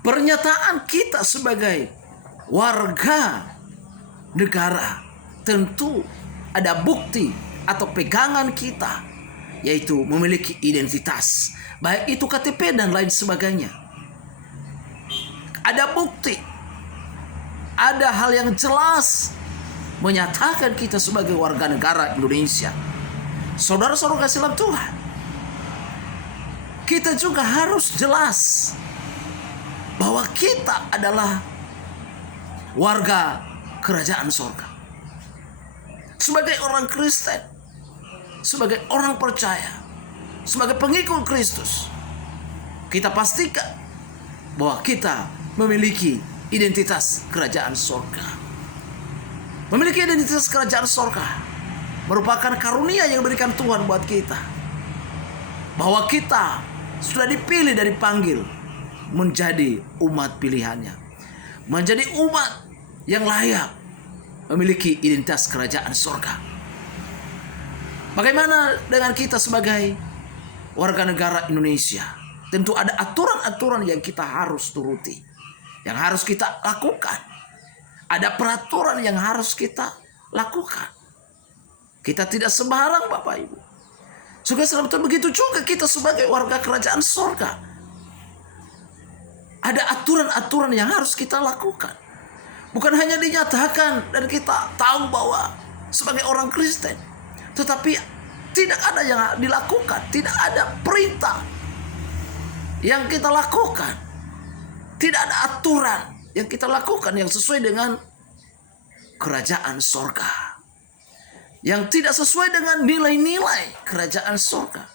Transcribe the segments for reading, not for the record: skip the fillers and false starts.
Pernyataan kita sebagai warga negara tentu ada bukti atau pegangan kita, yaitu memiliki identitas, baik itu KTP dan lain sebagainya. Ada bukti, ada hal yang jelas menyatakan kita sebagai warga negara Indonesia. Saudara-saudara kasih dalam Tuhan, kita juga harus jelas bahwa kita adalah warga kerajaan sorga. Sebagai orang Kristen, sebagai orang percaya, sebagai pengikut Kristus, kita pastikan bahwa kita memiliki identitas kerajaan sorga. Memiliki identitas kerajaan sorga merupakan karunia yang diberikan Tuhan buat kita, bahwa kita sudah dipilih dan dipanggil menjadi umat pilihannya, menjadi umat yang layak memiliki identitas kerajaan sorga. Bagaimana dengan kita sebagai warga negara Indonesia? Tentu ada aturan-aturan yang kita harus turuti, yang harus kita lakukan. Ada peraturan yang harus kita lakukan. Kita tidak sembarang, Bapak Ibu. Juga begitu juga kita sebagai warga kerajaan sorga. Ada aturan-aturan yang harus kita lakukan. Bukan hanya dinyatakan dan kita tahu bahwa sebagai orang Kristen, tetapi tidak ada yang dilakukan. Tidak ada perintah yang kita lakukan. Tidak ada aturan yang kita lakukan yang sesuai dengan kerajaan sorga, yang tidak sesuai dengan nilai-nilai kerajaan sorga.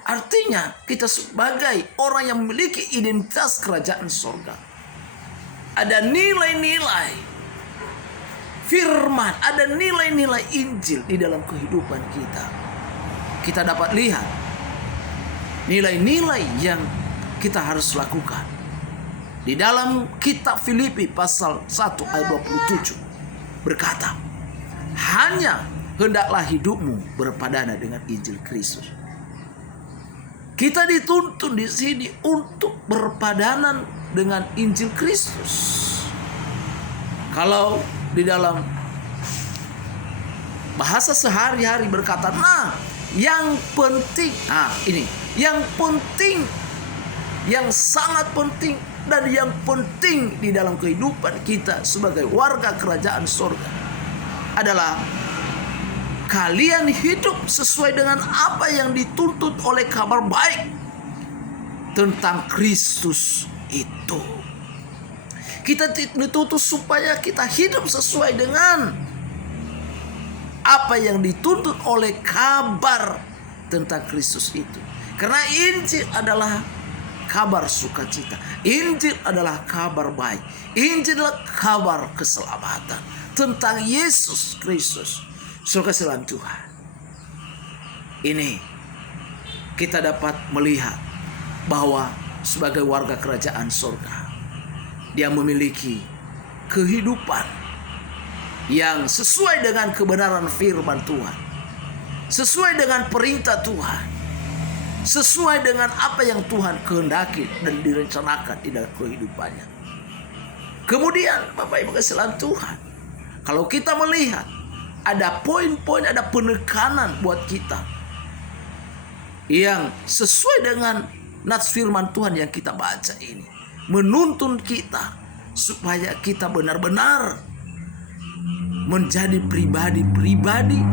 Artinya kita sebagai orang yang memiliki identitas kerajaan sorga, ada nilai-nilai firman, ada nilai-nilai Injil di dalam kehidupan kita. Kita dapat lihat nilai-nilai yang kita harus lakukan di dalam kitab Filipi pasal 1 ayat 27 berkata, hanya hendaklah hidupmu berpadana dengan Injil Kristus. Kita dituntun di sini untuk berpadanan dengan Injil Kristus. Kalau di dalam bahasa sehari-hari berkata, yang penting, yang penting, yang sangat penting dan yang penting di dalam kehidupan kita sebagai warga kerajaan sorga adalah kalian hidup sesuai dengan apa yang dituntut oleh kabar baik tentang Kristus itu. Kita dituntut supaya kita hidup sesuai dengan apa yang dituntut oleh kabar tentang Kristus itu. Karena Injil adalah kabar sukacita. Injil adalah kabar baik. Injil adalah kabar keselamatan tentang Yesus Kristus. Saudara sekalian Tuhan, ini kita dapat melihat bahwa sebagai warga kerajaan sorga, dia memiliki kehidupan yang sesuai dengan kebenaran firman Tuhan, sesuai dengan perintah Tuhan, sesuai dengan apa yang Tuhan kehendaki dan direncanakan di dalam kehidupannya. Kemudian Bapak Ibu sekalian Tuhan, kalau kita melihat ada poin-poin, ada penekanan buat kita yang sesuai dengan nats firman Tuhan yang kita baca ini, menuntun kita supaya kita benar-benar menjadi pribadi-pribadi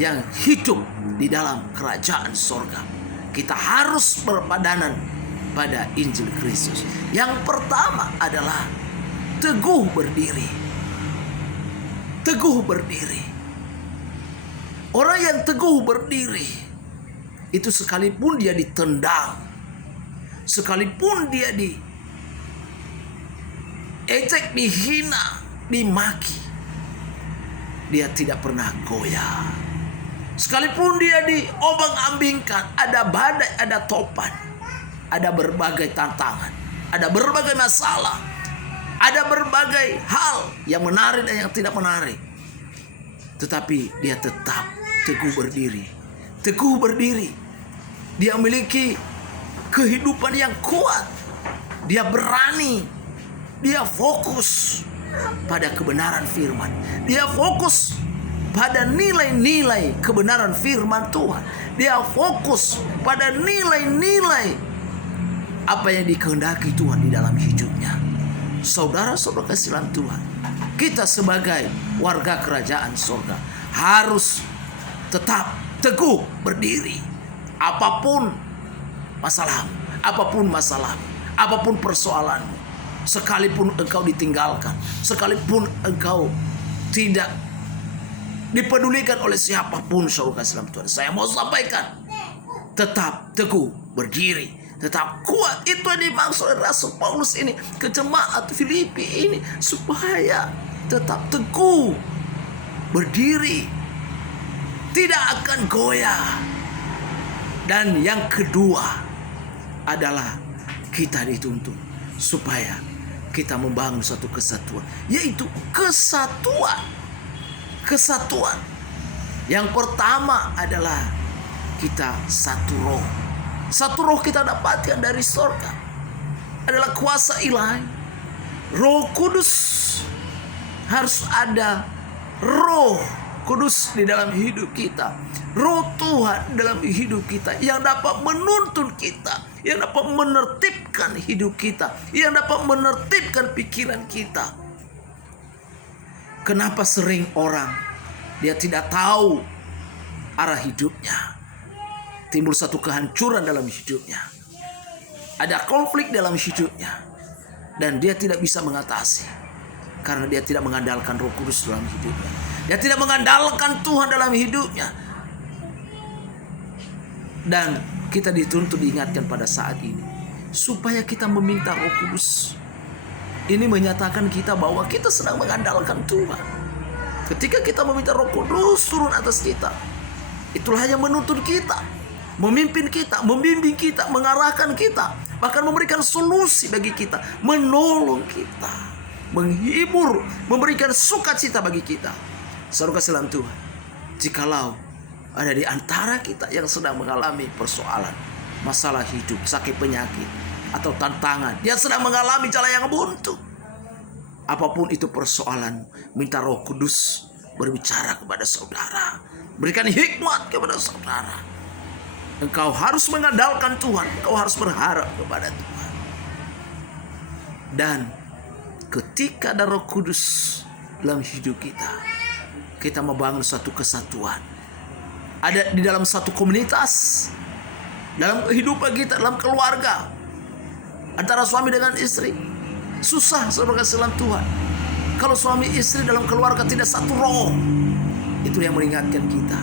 yang hidup di dalam kerajaan sorga. Kita harus berpadanan pada Injil Kristus. Yang pertama adalah teguh berdiri. Teguh berdiri. Orang yang teguh berdiri itu sekalipun dia ditendang, sekalipun dia diejek, dihina, dimaki, dia tidak pernah goyah. Sekalipun dia diobang-ambingkan, ada badai, ada topan, ada berbagai tantangan, ada berbagai masalah, ada berbagai hal yang menarik dan yang tidak menarik, tetapi dia tetap teguh berdiri. Teguh berdiri. Dia memiliki kehidupan yang kuat. Dia berani. Dia fokus pada kebenaran firman. Dia fokus pada nilai-nilai kebenaran firman Tuhan. Dia fokus pada nilai-nilai apa yang dikehendaki Tuhan di dalam hidupnya. Saudara-saudara kasih dalam Tuhan, kita sebagai warga kerajaan surga harus tetap teguh berdiri. Apapun masalahmu, apapun persoalanmu, sekalipun engkau ditinggalkan, sekalipun engkau tidak dipedulikan oleh siapapun, saudara kasih dalam Tuhan, saya mau sampaikan, tetap teguh berdiri, tetap kuat. Itu yang dimaksud oleh Rasul Paulus ini ke jemaat Filipi ini, supaya tetap teguh berdiri, tidak akan goyah. Dan yang kedua adalah kita dituntut supaya kita membangun suatu kesatuan, yaitu kesatuan. Yang pertama adalah kita satu roh. Satu roh kita dapatkan dari surga adalah kuasa ilahi, Roh Kudus. Harus ada Roh Kudus di dalam hidup kita, Roh Tuhan dalam hidup kita, yang dapat menuntun kita, yang dapat menertibkan hidup kita, yang dapat menertibkan pikiran kita. Kenapa sering orang dia tidak tahu arah hidupnya, timbul satu kehancuran dalam hidupnya, ada konflik dalam hidupnya, dan dia tidak bisa mengatasi karena dia tidak mengandalkan Roh Kudus dalam hidupnya. Dia tidak mengandalkan Tuhan dalam hidupnya. Dan kita dituntut diingatkan pada saat ini supaya kita meminta Roh Kudus. Ini menyatakan kita bahwa kita sedang mengandalkan Tuhan. Ketika kita meminta Roh Kudus turun atas kita, itulah yang menuntun kita, memimpin kita, membimbing kita, mengarahkan kita, bahkan memberikan solusi bagi kita, menolong kita, menghibur, memberikan sukacita bagi kita. Saudara kasih dalam Tuhan, jikalau ada di antara kita yang sedang mengalami persoalan, masalah hidup, sakit penyakit, atau tantangan, dia sedang mengalami jalan yang buntu, apapun itu persoalan, minta Roh Kudus berbicara kepada saudara, berikan hikmat kepada saudara. Engkau harus mengandalkan Tuhan, engkau harus berharap kepada Tuhan. Dan ketika ada Roh Kudus dalam hidup kita membangun suatu kesatuan. Ada di dalam satu komunitas, dalam kehidupan kita, dalam keluarga, antara suami dengan istri. Susah saudara kasih dalam Tuhan kalau suami istri dalam keluarga tidak satu roh. Itu yang mengingatkan kita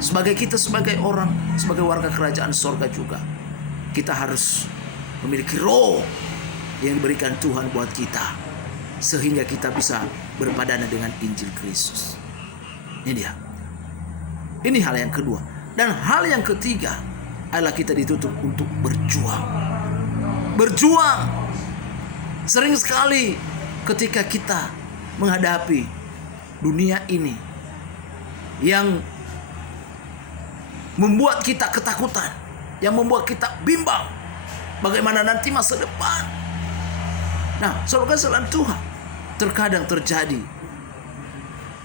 sebagai orang, sebagai warga kerajaan sorga juga, kita harus memiliki roh yang diberikan Tuhan buat kita, sehingga kita bisa berpadanan dengan Injil Kristus. Ini dia. Ini hal yang kedua. Dan hal yang ketiga adalah kita dituntut untuk berjuang. Berjuang. Sering sekali ketika kita menghadapi dunia ini yang membuat kita ketakutan, yang membuat kita bimbang bagaimana nanti masa depan. Nah, saudara sekalian Tuhan, terkadang terjadi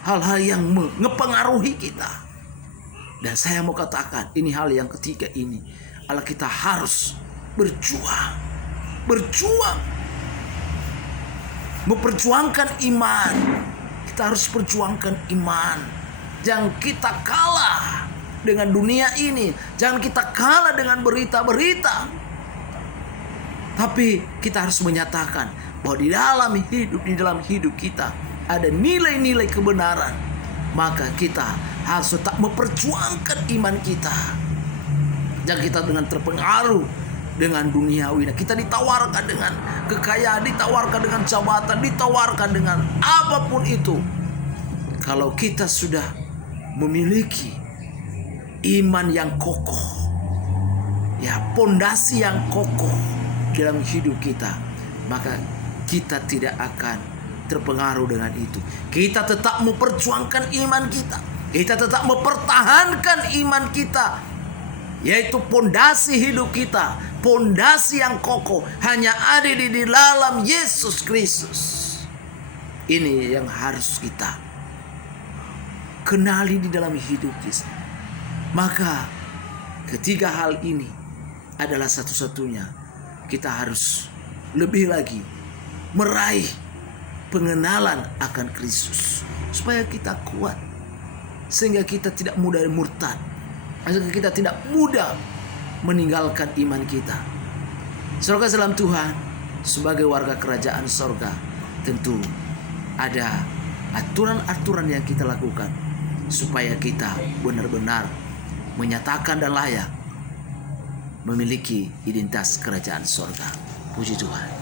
hal-hal yang mengaruhi kita. Dan saya mau katakan, ini hal yang ketiga ini adalah kita harus berjuang. Berjuang. Memperjuangkan iman. Kita harus perjuangkan iman. Jangan kita kalah dengan dunia ini. Jangan kita kalah dengan berita-berita. Tapi kita harus menyatakan bahwa di dalam hidup kita ada nilai-nilai kebenaran. Maka kita harus tetap memperjuangkan iman kita. Jangan kita dengan terpengaruh dengan duniawi. Kita ditawarkan dengan kekayaan, ditawarkan dengan jabatan, ditawarkan dengan apapun itu. Kalau kita sudah memiliki iman yang kokoh, ya, pondasi yang kokoh dalam hidup kita, maka kita tidak akan terpengaruh dengan itu. Kita tetap memperjuangkan iman kita. Kita tetap mempertahankan iman kita, yaitu pondasi hidup kita. pondasi yang kokoh hanya ada di dalam Yesus Kristus. Ini yang harus kita kenali di dalam hidup kita. Maka ketiga hal ini adalah satu-satunya kita harus lebih lagi meraih pengenalan akan Kristus, supaya kita kuat, sehingga kita tidak mudah murtad, sehingga kita tidak mudah meninggalkan iman kita. Saudara dalam Tuhan, sebagai warga kerajaan sorga, tentu ada aturan-aturan yang kita lakukan supaya kita benar-benar menyatakan dan layak memiliki identitas kerajaan sorga. Puji Tuhan.